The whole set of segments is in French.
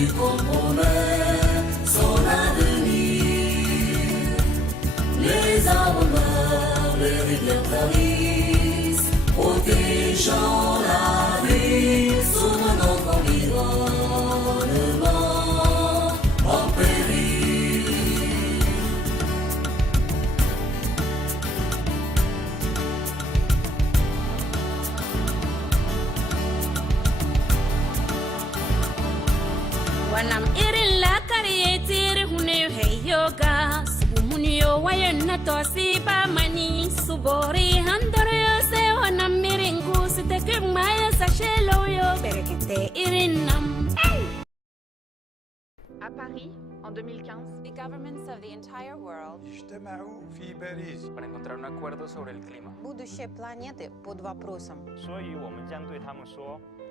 tu comprenais son avenir. Les arbres meurent, les rivières tarissent, protégeant la vie, sauvant notre environnement en péril. Wanam irin lakari tiri hune hey yoga sumunyo wayan to siba mani subori handoro se wanam miringu siteke maya sachelo yo berekete irin nam. À Paris, en 2015, the governments of the entire world para encontrar un acuerdo sobre el clima. будущее планеты под вопросом.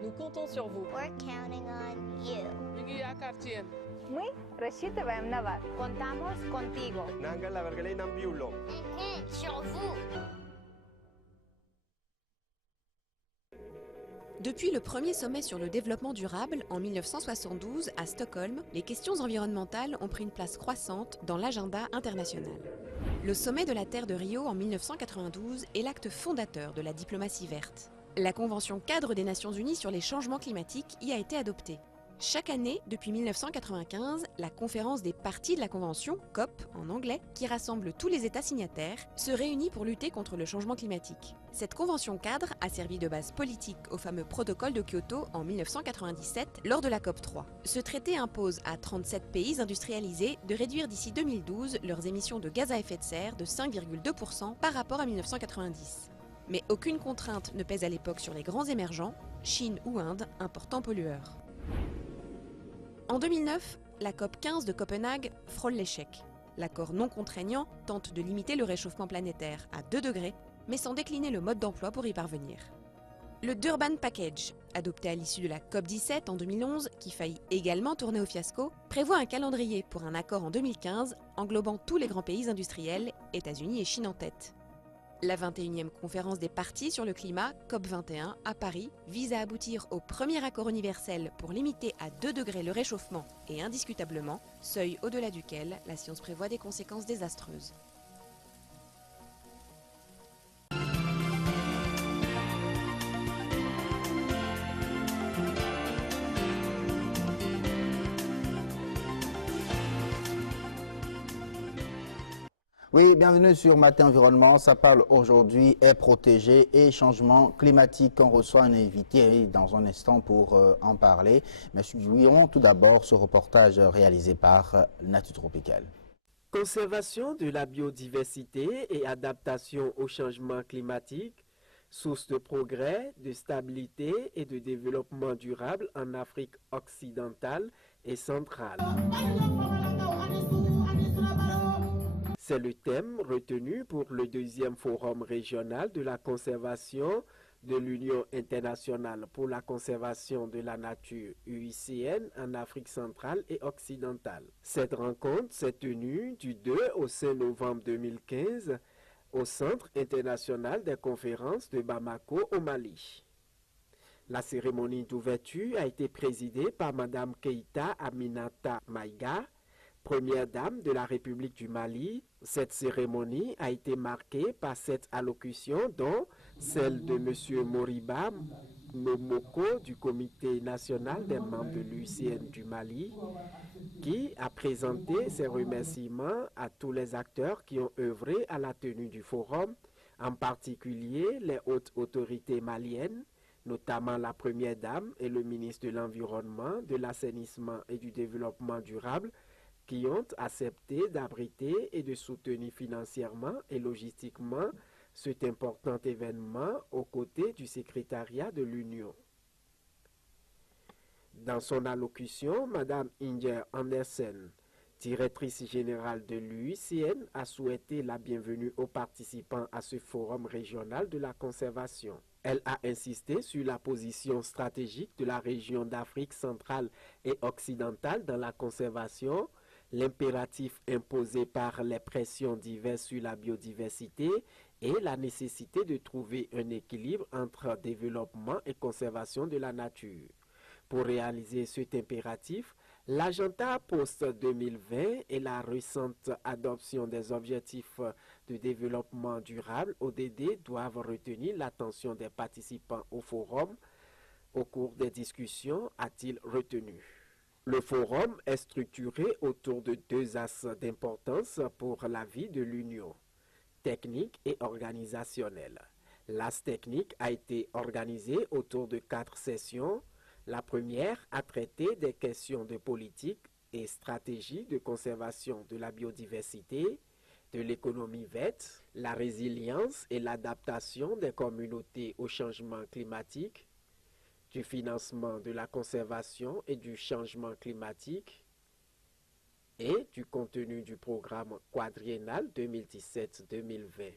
Nous comptons sur vous. We're counting on you. мы рассчитываем на вас. Contamos contigo. Sur vous. Depuis le premier sommet sur le développement durable en 1972 à Stockholm, les questions environnementales ont pris une place croissante dans l'agenda international. Le sommet de la Terre de Rio en 1992 est l'acte fondateur de la diplomatie verte. La Convention cadre des Nations Unies sur les changements climatiques y a été adoptée. Chaque année, depuis 1995, la conférence des parties de la Convention, COP en anglais, qui rassemble tous les États signataires, se réunit pour lutter contre le changement climatique. Cette convention cadre a servi de base politique au fameux protocole de Kyoto en 1997 lors de la COP 3. Ce traité impose à 37 pays industrialisés de réduire d'ici 2012 leurs émissions de gaz à effet de serre de 5,2% par rapport à 1990. Mais aucune contrainte ne pèse à l'époque sur les grands émergents, Chine ou Inde, importants pollueurs. En 2009, la COP 15 de Copenhague frôle l'échec. L'accord non contraignant tente de limiter le réchauffement planétaire à 2 degrés, mais sans décliner le mode d'emploi pour y parvenir. Le Durban Package, adopté à l'issue de la COP 17 en 2011, qui faillit également tourner au fiasco, prévoit un calendrier pour un accord en 2015 englobant tous les grands pays industriels, États-Unis et Chine en tête. La 21e conférence des parties sur le climat, COP21, à Paris, vise à aboutir au premier accord universel pour limiter à 2 degrés le réchauffement et indiscutablement, seuil au-delà duquel la science prévoit des conséquences désastreuses. Oui, bienvenue sur Matin Environnement. Ça parle aujourd'hui est protégé et changement climatique. On reçoit un invité dans un instant pour en parler. Mais suivons tout d'abord ce reportage réalisé par Nature Tropicale. Conservation de la biodiversité et adaptation au changement climatique, source de progrès, de stabilité et de développement durable en Afrique occidentale et centrale. C'est le thème retenu pour le 2e forum régional de la conservation de l'Union internationale pour la conservation de la nature UICN en Afrique centrale et occidentale. Cette rencontre s'est tenue du 2 au 5 novembre 2015 au Centre international des conférences de Bamako au Mali. La cérémonie d'ouverture a été présidée par Mme Keïta Aminata Maïga, Première dame de la République du Mali. Cette cérémonie a été marquée par 7 allocutions, dont celle de M. Moriba Momoko du Comité national des membres de l'UICN du Mali, qui a présenté ses remerciements à tous les acteurs qui ont œuvré à la tenue du forum, en particulier les hautes autorités maliennes, notamment la Première dame et le ministre de l'Environnement, de l'Assainissement et du Développement durable, qui ont accepté d'abriter et de soutenir financièrement et logistiquement cet important événement aux côtés du secrétariat de l'Union. Dans son allocution, Mme Inger Andersen, directrice générale de l'UICN, a souhaité la bienvenue aux participants à ce forum régional de la conservation. Elle a insisté sur la position stratégique de la région d'Afrique centrale et occidentale dans la conservation, l'impératif imposé par les pressions diverses sur la biodiversité et la nécessité de trouver un équilibre entre développement et conservation de la nature. Pour réaliser cet impératif, L'agenda post-2020 et la récente adoption des objectifs de développement durable, ODD, doivent retenir l'attention des participants au forum au cours des discussions, a-t-il retenu. Le forum est structuré autour de 2 axes d'importance pour la vie de l'Union, technique et organisationnelle. L'axe technique a été organisé autour de 4 sessions. La première a traité des questions de politique et stratégie de conservation de la biodiversité, de l'économie verte, la résilience et l'adaptation des communautés au changement climatique, du financement de la conservation et du changement climatique et du contenu du programme quadriennal 2017-2020.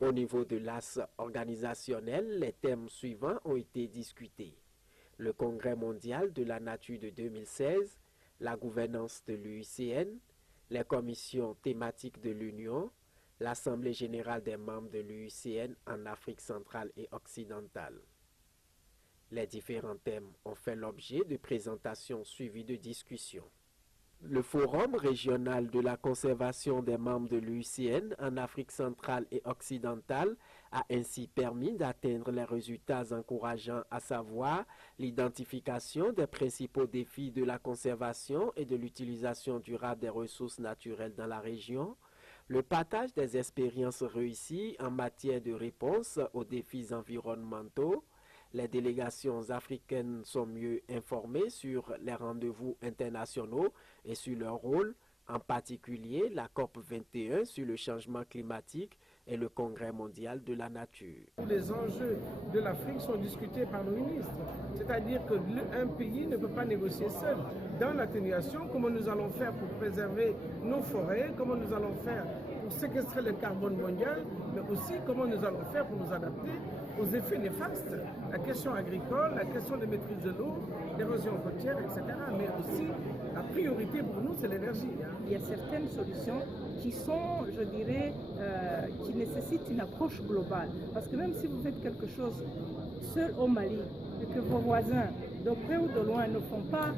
Au niveau de l'axe organisationnel, les thèmes suivants ont été discutés. Le Congrès mondial de la nature de 2016, la gouvernance de l'UICN, les commissions thématiques de l'Union, l'Assemblée générale des membres de l'UICN en Afrique centrale et occidentale. Les différents thèmes ont fait l'objet de présentations suivies de discussions. Le Forum régional de la conservation des membres de l'UICN en Afrique centrale et occidentale a ainsi permis d'atteindre les résultats encourageants, à savoir l'identification des principaux défis de la conservation et de l'utilisation durable des ressources naturelles dans la région, le partage des expériences réussies en matière de réponse aux défis environnementaux. Les délégations africaines sont mieux informées sur les rendez-vous internationaux et sur leur rôle, en particulier la COP21 sur le changement climatique et le Congrès mondial de la nature. Les enjeux de l'Afrique sont discutés par nos ministres, c'est-à-dire qu'un pays ne peut pas négocier seul. Dans l'atténuation, comment nous allons faire pour préserver nos forêts, comment nous allons faire pour séquestrer le carbone mondial, mais aussi comment nous allons faire pour nous adapter aux effets néfastes, la question agricole, la question de maîtrise de l'eau, l'érosion côtière, etc. Mais aussi, la priorité pour nous, c'est l'énergie. Il y a certaines solutions qui sont, je dirais, qui nécessitent une approche globale. Parce que même si vous faites quelque chose seul au Mali, et que vos voisins, de près ou de loin, ne vont pas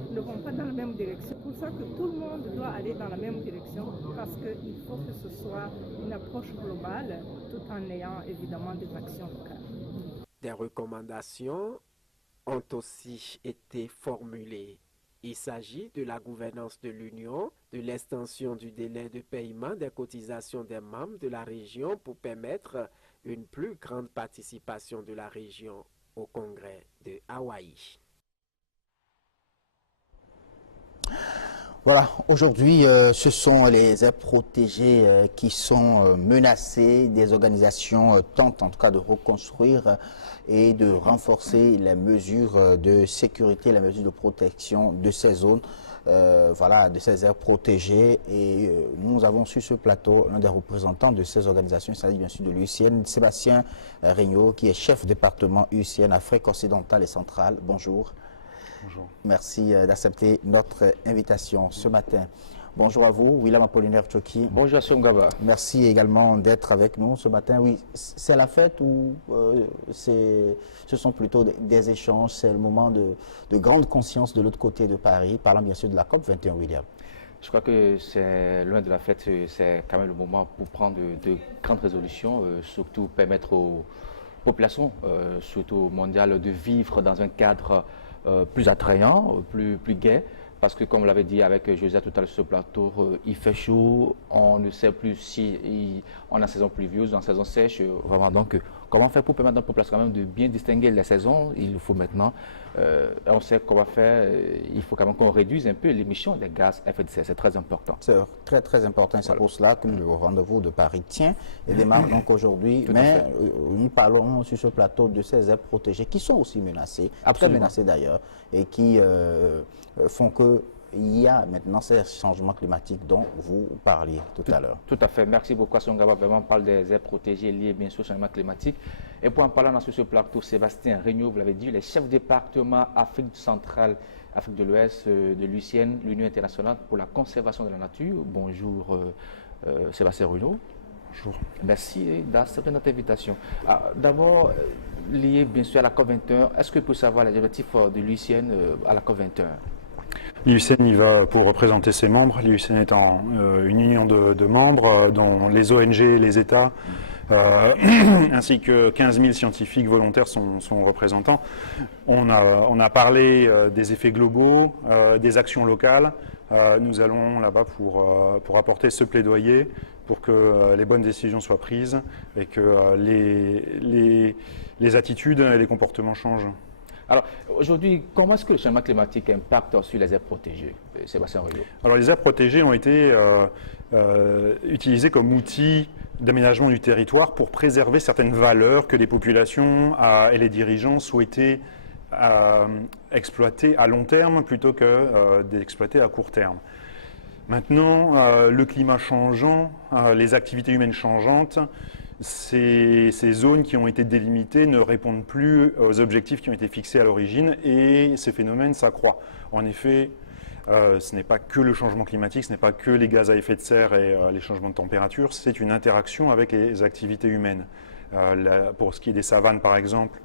dans la même direction, c'est pour ça que tout le monde doit aller dans la même direction, parce qu'il faut que ce soit une approche globale, tout en ayant évidemment des actions locales. Des recommandations ont aussi été formulées. Il s'agit de la gouvernance de l'Union, de l'extension du délai de paiement des cotisations des membres de la région pour permettre une plus grande participation de la région au congrès de Hawaï. Voilà, aujourd'hui, ce sont les aires protégées qui sont menacées. Des organisations tentent en tout cas de reconstruire et de renforcer les mesures de sécurité, les mesures de protection de ces zones, voilà, de ces aires protégées. Et nous avons sur ce plateau l'un des représentants de ces organisations, il s'agit bien sûr de l'UICN, Sébastien Regnault, qui est chef département UICN Afrique occidentale et centrale. Bonjour. Bonjour. Merci d'accepter notre invitation ce matin. Bonjour à vous, William Apollinaire Tchoki. Bonjour Songaba. Merci également d'être avec nous ce matin. Oui, c'est la fête ou ce sont plutôt des échanges, c'est le moment de grande conscience de l'autre côté de Paris, parlant bien sûr de la COP21, William. Je crois que c'est loin de la fête, c'est quand même le moment pour prendre de grandes résolutions, surtout permettre aux populations, surtout mondiales, de vivre dans un cadre plus attrayant, plus gai, parce que comme vous l'avez dit avec José tout à l'heure sur ce plateau, il fait chaud, on ne sait plus si on est en saison pluvieuse ou en saison sèche, vraiment. Donc comment faire pour permettre à la population quand même de bien distinguer les saisons? Il faut maintenant, on sait comment faire, il faut quand même qu'on réduise un peu l'émission des gaz à effet de serre, c'est très important. C'est très très important et c'est pour cela que le rendez-vous de Paris tient et démarre donc aujourd'hui. Mais nous parlons sur ce plateau de ces aires protégées qui sont aussi menacées, très menacées d'ailleurs, et qui font que il y a maintenant ces changements climatiques dont vous parliez tout à l'heure. Tout à fait. Merci beaucoup, Songaba. Vraiment, on parle des aires protégées liées bien sûr au changement climatique. Et pour en parler dans ce plateau, Sébastien Regnault, vous l'avez dit, les chefs de département Afrique centrale, Afrique de l'Ouest, de l'UICN, l'Union internationale pour la conservation de la nature. Bonjour, Sébastien Regnault. Bonjour. Merci d'accepter notre invitation. D'abord, lié bien sûr à la COP21, est-ce que vous pouvez savoir les objectifs de l'UICN à la COP21? L'IUCN y va pour représenter ses membres. L'IUCN étant une union de membres dont les ONG, les États, ainsi que 15 000 scientifiques volontaires sont représentants. On a parlé des effets globaux, des actions locales. Nous allons là-bas pour apporter ce plaidoyer pour que les bonnes décisions soient prises et que les attitudes et les comportements changent. Alors, aujourd'hui, comment est-ce que le changement climatique impacte sur les aires protégées, Sébastien Rio? Alors, les aires protégées ont été utilisées comme outil d'aménagement du territoire pour préserver certaines valeurs que les populations et les dirigeants souhaitaient exploiter à long terme plutôt que d'exploiter à court terme. Maintenant, le climat changeant, les activités humaines changeantes, ces zones qui ont été délimitées ne répondent plus aux objectifs qui ont été fixés à l'origine et ces phénomènes s'accroissent. En effet, ce n'est pas que le changement climatique, ce n'est pas que les gaz à effet de serre et les changements de température, c'est une interaction avec les activités humaines. Pour ce qui est des savanes, par exemple,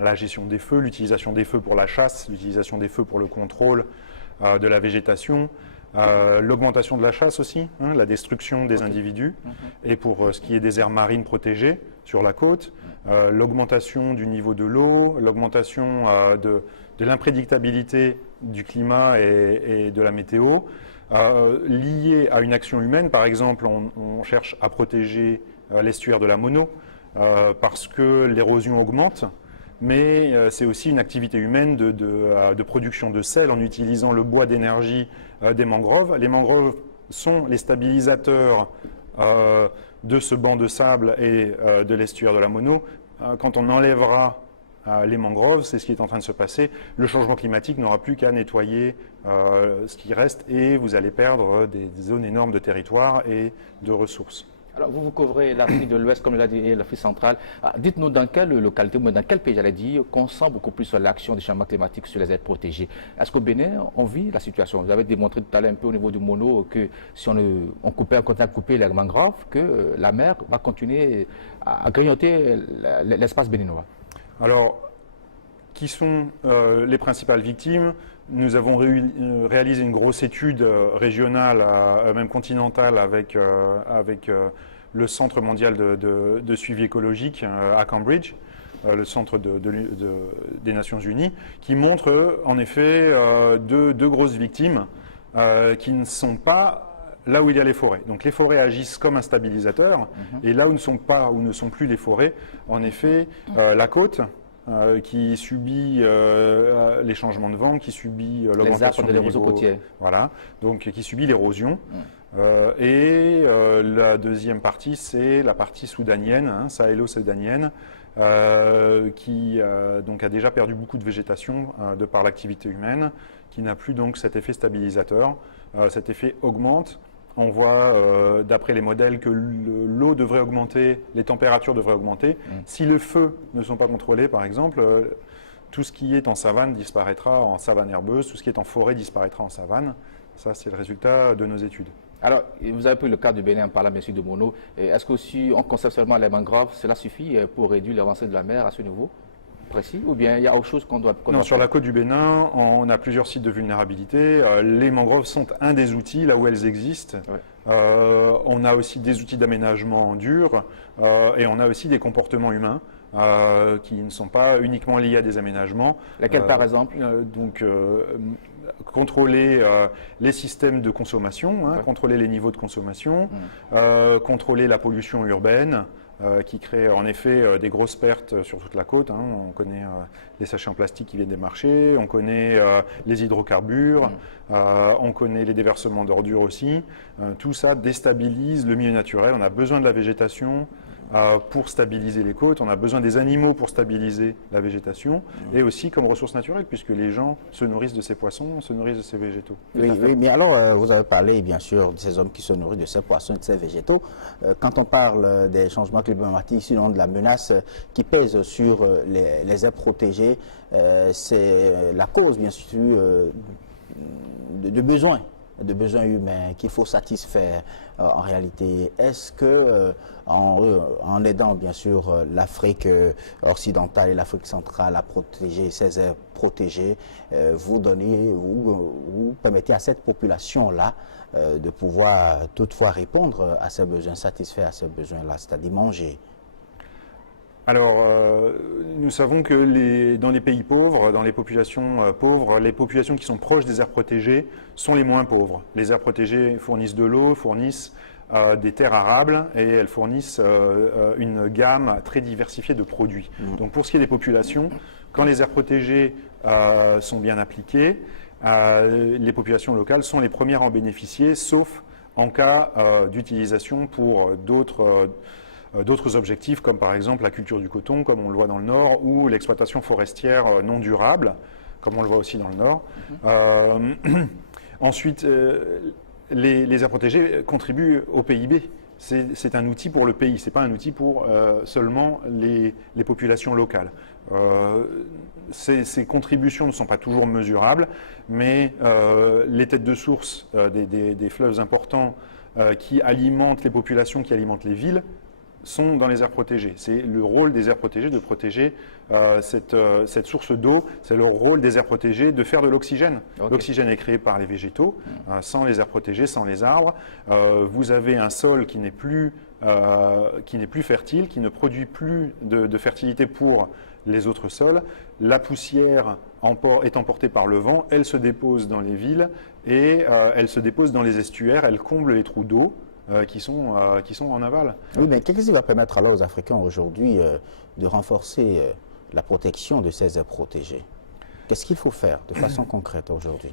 la gestion des feux, l'utilisation des feux pour la chasse, l'utilisation des feux pour le contrôle de la végétation, l'augmentation de la chasse aussi, la destruction des individus, et pour ce qui est des aires marines protégées sur la côte, l'augmentation du niveau de l'eau, l'augmentation de l'imprédictabilité du climat et de la météo, liée à une action humaine. Par exemple, on cherche à protéger l'estuaire de la Mono parce que l'érosion augmente. Mais c'est aussi une activité humaine de production de sel en utilisant le bois d'énergie des mangroves. Les mangroves sont les stabilisateurs de ce banc de sable et de l'estuaire de la Mono. Quand on enlèvera les mangroves, c'est ce qui est en train de se passer. Le changement climatique n'aura plus qu'à nettoyer ce qui reste et vous allez perdre des zones énormes de territoire et de ressources. Alors, vous couvrez l'Afrique de l'Ouest, comme l'a dit, et l'Afrique centrale. Dites-nous dans quelle localité, ou dans quel pays, j'allais dire, qu'on sent beaucoup plus l'action du changement climatique sur les aires protégées. Est-ce qu'au Bénin, on vit la situation? Vous avez démontré tout à l'heure un peu au niveau du Mono que si on continue à couper les mangroves, que la mer va continuer à grignoter l'espace béninois. Alors, qui sont les principales victimes? Nous avons réalisé une grosse étude régionale, même continentale, avec le Centre mondial de suivi écologique à Cambridge, le centre des Nations Unies, qui montre en effet deux grosses victimes qui ne sont pas là où il y a les forêts. Donc les forêts agissent comme un stabilisateur, et là où ne sont plus les forêts, en effet, la côte, qui subit les changements de vent, qui subit l'augmentation de l'érosion côtière. Voilà, donc qui subit l'érosion. Et la deuxième partie, c'est la partie soudanienne, sahélo-soudanienne, qui donc a déjà perdu beaucoup de végétation de par l'activité humaine, qui n'a plus donc cet effet stabilisateur. Cet effet augmente. On voit, d'après les modèles, que l'eau devrait augmenter, les températures devraient augmenter. Si les feux ne sont pas contrôlés, par exemple, tout ce qui est en savane disparaîtra en savane herbeuse, tout ce qui est en forêt disparaîtra en savane. Ça, c'est le résultat de nos études. Alors, vous avez pris le cas du Bénin en parlant bien sûr de Mono. Est-ce que si on conserve seulement les mangroves, cela suffit pour réduire l'avancée de la mer à ce niveau précis, ou bien il y a autre chose qu'on doit Non, sur la côte du Bénin, on a plusieurs sites de vulnérabilité. Les mangroves sont un des outils, là où elles existent. On a aussi des outils d'aménagement dur et on a aussi des comportements humains qui ne sont pas uniquement liés à des aménagements. Lesquels, par exemple? Contrôler les systèmes de consommation, contrôler les niveaux de consommation, contrôler la pollution urbaine, qui crée en effet des grosses pertes sur toute la côte. On connaît les sachets en plastique qui viennent des marchés, on connaît les hydrocarbures, on connaît les déversements d'ordures aussi. Tout ça déstabilise le milieu naturel. On a besoin de la végétation pour stabiliser les côtes, on a besoin des animaux pour stabiliser la végétation et aussi comme ressource naturelle puisque les gens se nourrissent de ces poissons, se nourrissent de ces végétaux. Oui, oui, mais alors vous avez parlé bien sûr de ces hommes qui se nourrissent de ces poissons et de ces végétaux. Quand on parle des changements climatiques, sinon de la menace qui pèse sur les aires protégées, c'est la cause bien sûr de besoins de besoins humains qu'il faut satisfaire en réalité. Est-ce que, en aidant bien sûr l'Afrique occidentale et l'Afrique centrale à protéger ces aires protégées, vous permettez à cette population-là de pouvoir toutefois répondre à ses besoins, satisfaire à ces besoins-là, c'est-à-dire manger? Alors, nous savons que dans les pays pauvres, dans les populations pauvres, les populations qui sont proches des aires protégées sont les moins pauvres. Les aires protégées fournissent de l'eau, fournissent des terres arables et elles fournissent une gamme très diversifiée de produits. Donc pour ce qui est des populations, quand les aires protégées sont bien appliquées, les populations locales sont les premières à en bénéficier, sauf en cas d'utilisation pour d'autres objectifs, comme par exemple la culture du coton, comme on le voit dans le Nord, ou l'exploitation forestière non durable, comme on le voit aussi dans le Nord. Ensuite, les aires protégées contribuent au PIB. C'est un outil pour le pays, ce n'est pas un outil pour seulement les populations locales. Ces contributions ne sont pas toujours mesurables, mais les têtes de source des fleuves importants qui alimentent les populations, qui alimentent les villes, sont dans les aires protégées. C'est le rôle des aires protégées de protéger cette source d'eau. C'est le rôle des aires protégées de faire de l'oxygène. Okay. L'oxygène est créé par les végétaux. Sans les aires protégées, sans les arbres, vous avez un sol qui n'est plus fertile, qui ne produit plus de fertilité pour les autres sols. La poussière est emportée par le vent, elle se dépose dans les villes et elle se dépose dans les estuaires, elle comble les trous d'eau qui sont en aval. Oui, mais qu'est-ce qui va permettre alors aux Africains aujourd'hui de renforcer la protection de ces aires protégées? Qu'est-ce qu'il faut faire de façon concrète aujourd'hui?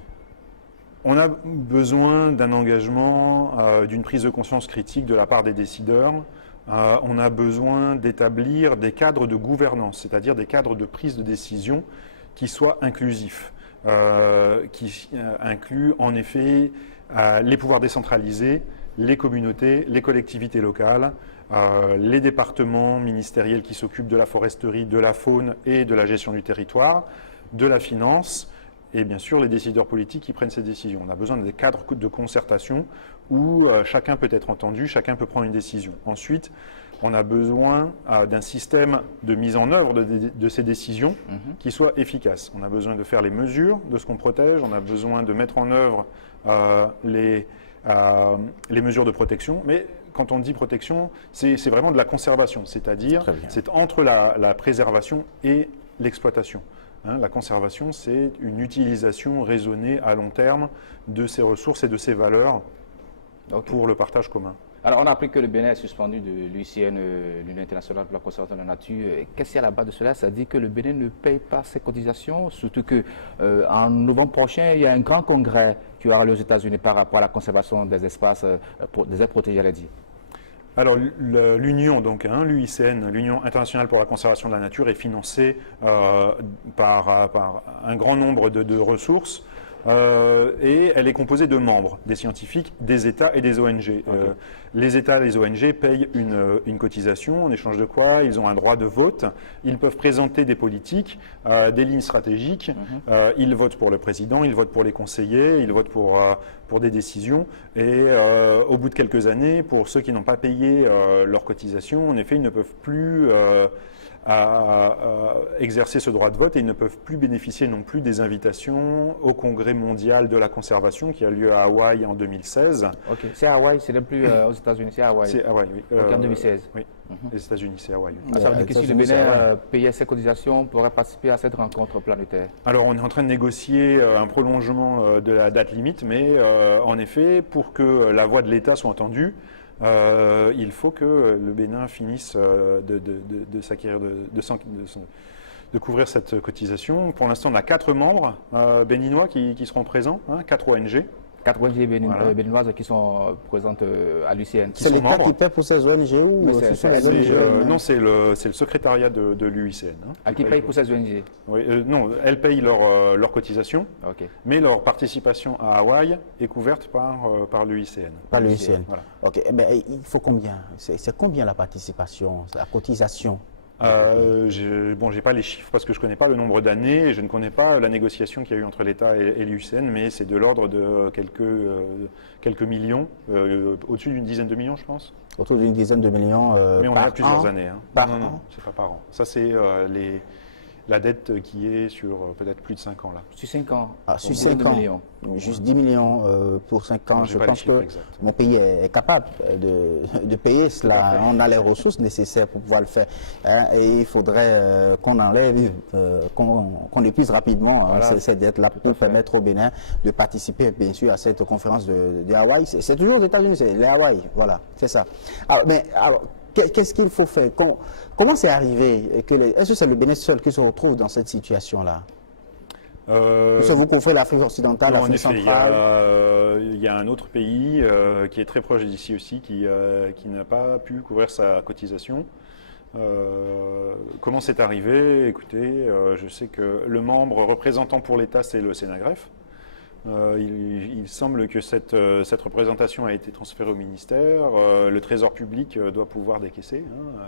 On a besoin d'un engagement, d'une prise de conscience critique de la part des décideurs. On a besoin d'établir des cadres de gouvernance, c'est-à-dire des cadres de prise de décision qui soient inclusifs, qui incluent en effet les pouvoirs décentralisés, les communautés, les collectivités locales, les départements ministériels qui s'occupent de la foresterie, de la faune et de la gestion du territoire, de la finance et bien sûr les décideurs politiques qui prennent ces décisions. On a besoin des cadres de concertation où chacun peut être entendu, chacun peut prendre une décision. Ensuite, on a besoin d'un système de mise en œuvre de ces décisions qui soit efficace. On a besoin de faire les mesures de ce qu'on protège, on a besoin de mettre en œuvre les mesures de protection, mais quand on dit protection, c'est vraiment de la conservation, c'est-à-dire c'est entre la préservation et l'exploitation. La conservation, c'est une utilisation raisonnée à long terme de ces ressources et de ces valeurs pour le partage commun. Alors, on a appris que le Bénin est suspendu de l'UICN, l'Union internationale pour la conservation de la nature. Qu'est-ce qu'il y a là-bas de cela? Ça dit que le Bénin ne paye pas ses cotisations, surtout qu'en novembre prochain, il y a un grand congrès qui aura lieu aux États-Unis par rapport à la conservation des espaces, des aires protégées, j'allais dire. Alors, l'Union, donc l'UICN, l'Union internationale pour la conservation de la nature, est financée par un grand nombre de ressources. Et elle est composée de membres, des scientifiques, des États et des ONG. Les États et les ONG payent une cotisation, en échange de quoi ils ont un droit de vote. Ils peuvent présenter des politiques, des lignes stratégiques. Ils votent pour le président, ils votent pour les conseillers, ils votent pour des décisions. Et au bout de quelques années, pour ceux qui n'ont pas payé leur cotisation, en effet, ils ne peuvent plus exercer ce droit de vote et ils ne peuvent plus bénéficier non plus des invitations au Congrès mondial de la conservation qui a lieu à Hawaï en 2016. Ok, c'est à Hawaï, c'est même plus aux États-Unis, c'est à Hawaï. C'est Hawaï, oui. En 2016. Oui, les États-Unis, c'est Hawaï. Ça veut dire que si le Bénin payait ses cotisations, pourrait participer à cette rencontre planétaire? Alors, on est en train de négocier un prolongement de la date limite, mais en effet, pour que la voix de l'État soit entendue, il faut que le Bénin finisse de couvrir cette cotisation. Pour l'instant, on a 4 membres béninois qui seront présents, 4 ONG. 4 ONG béninoises qui sont présentes à l'UICN. C'est l'État qui paie pour ces ONG ou ce sont les ONG? Non, c'est le secrétariat de l'UICN. Qui paye pour ces ONG? Oui, non, elles payent leur cotisation, mais leur participation à Hawaï est couverte par l'UICN. Par l'UICN. Voilà. Ok, mais il faut combien? C'est combien la participation, la cotisation? J'ai pas les chiffres parce que je ne connais pas le nombre d'années et je ne connais pas la négociation qu'il y a eu entre l'État et l'UICN, mais c'est de l'ordre de quelques millions, au-dessus d'une dizaine de millions, je pense. Autour d'une dizaine de millions mais on par a plusieurs an, années. Hein. Par non, an. c'est pas par an. Ça, c'est la dette qui est sur peut-être plus de 5 ans là. Sur 5 ans. Sur 5 ans. Millions. Juste 10 millions pour 5 ans. Je pense que exacts. mon pays est capable de payer cela. On a les ressources nécessaires pour pouvoir le faire. Hein, et il faudrait qu'on enlève, qu'on épuise rapidement ces dettes-là pour permettre au Bénin de participer bien sûr à cette conférence de Hawaï. C'est toujours aux États-Unis, c'est les Hawaï. Voilà, c'est ça. Alors, qu'est-ce qu'il faut faire? Comment c'est arrivé? Est-ce que c'est le Bénin seul qui se retrouve dans cette situation-là? Puisque vous couvrez l'Afrique occidentale, l'Afrique centrale. Il y a un autre pays qui est très proche d'ici aussi, qui n'a pas pu couvrir sa cotisation. Comment c'est arrivé? Écoutez, je sais que le membre représentant pour l'État, c'est le Sénagref. Il semble que cette représentation a été transférée au ministère. Le Trésor public doit pouvoir décaisser. Hein.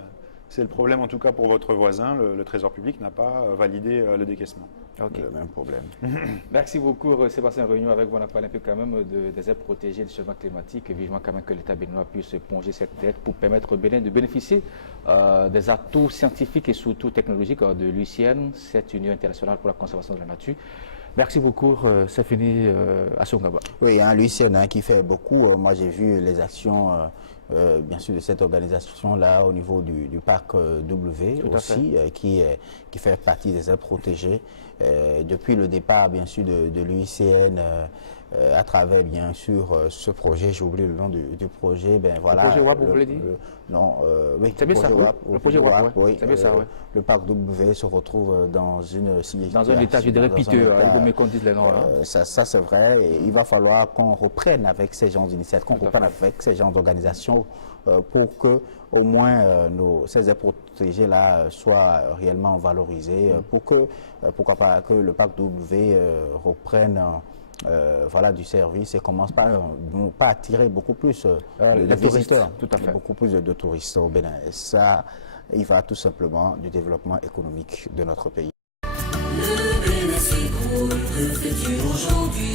C'est le problème, en tout cas pour votre voisin. Le Trésor public n'a pas validé le décaissement. Ok. Le même problème. Merci beaucoup, Sébastien Réunion. Avec vous, on a parlé un peu quand même des aires protégées du changement climatique. Vivement quand même que l'État béninois puisse plonger cette dette pour permettre au Bénin de bénéficier des atouts scientifiques et surtout technologiques de l'UICN, cette Union internationale pour la conservation de la nature. Merci beaucoup, c'est fini à Songaba. Oui, l'UICN qui fait beaucoup. Moi, j'ai vu les actions, bien sûr, de cette organisation-là au niveau du parc W aussi, qui fait partie des aires protégées. Depuis le départ, bien sûr, de l'UICN, à travers, bien sûr, ce projet, j'ai oublié le nom du projet. Ben, voilà, le projet WAP, vous voulez dire? Non, oui, c'est bien ça, le projet WAP, oui. C'est bien ça, oui. Le parc W se retrouve dans une situation. Dans un état, je dirais, piteux, il vaut mieux qu'on dise les noms. Ça c'est vrai, et il va falloir qu'on reprenne avec ces genres d'initiatives, qu'on reprenne avec ces genres d'organisations pour que, au moins, ces aires protégées-là soient réellement valorisées, pour que, pourquoi pas, que le parc W reprenne. Du service et commence pas à attirer beaucoup plus de touristes, beaucoup plus de touristes au Bénin. Et ça, il va tout simplement du développement économique de notre pays. Le Bénin s'écoule, que fais-tu aujourd'hui?